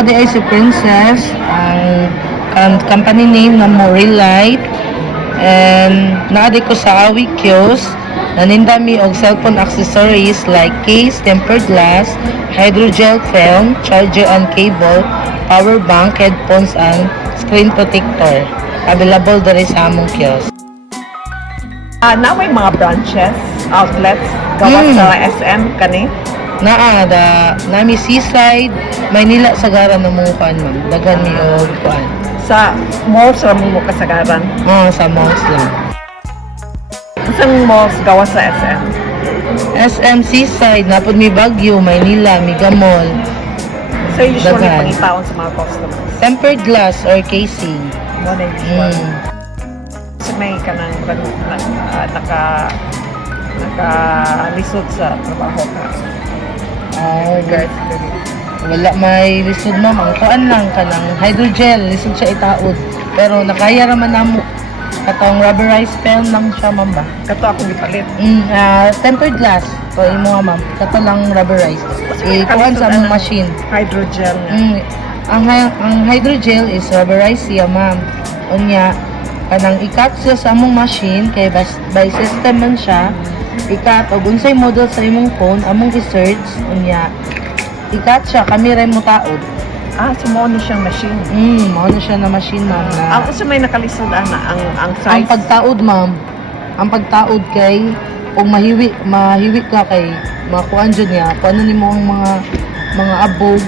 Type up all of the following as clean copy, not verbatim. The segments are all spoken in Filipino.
Ako di ay si Princess, ang company name na Morelight. And naadi ko sa Awi Kiosk. Nanindami og cellphone accessories like case, tempered glass, hydrogel film, charger and cable, power bank, headphones and screen protector. Available diri sa among kiosk. Na may mga branches, outlets, gawa sa SM kani. Nami Seaside, Maynila Sagara na mo kuan ma'am. Daghan mi og kuan. Sa malls ra mo kasagaran. Sa malls lang. Isang malls gawa sa SM. SM Seaside, napod mi Baguio, Maynila, Mega Mall. So usually Daghan. pangitaon sa mga customers. Tempered glass or casing. Mo na usual. Mm. So may kanang naka-lisod sa trabaho ka. Regards to it. Wala may lisod ma'am. Ang kuan lang kanang hydrogel, lisod siya itaod. Pero nakaya raman namo. Katong rubberized pen lang siya ma'am ba? Kato akong ipalit. Tempered glass. So imo nga ma'am. Kato lang rubberized. Kuan sa among machine. Hydrogel nga. Ang hydrogel is rubberized siya ma'am. Unya kanang ikat siya sa among machine kay by system man siya. Ikat og unsay model sa imong phone among i-search unya. Ikat siya kami ray mo taod. Sumo ni siyang machine. Mao na siya na machine ma'am na. Ang sa may nakalisod ang Ang size. pagtaod ma'am. Ang pagtaod kay kung mahiwi ka kay makuan jud niya. Paano nimo ang mga abog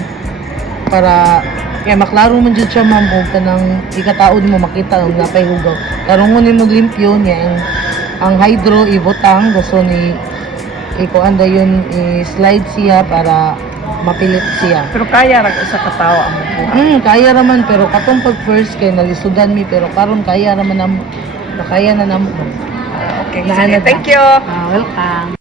para kaya maklaro man jud siya ma'am og kanang ikataod mo makita og napay hugaw. Tarungon nimo limpyo niya ang hydro ibutang gusto ni ikuan dayon i-slide siya para mapilit siya. Pero kaya ra sa katawo ang buhay. Kaya raman pero katong pag first kay nalisudan mi pero karon kaya raman namo. Nakaya na namo. Okay, Naanad sige. Thank you. Welcome.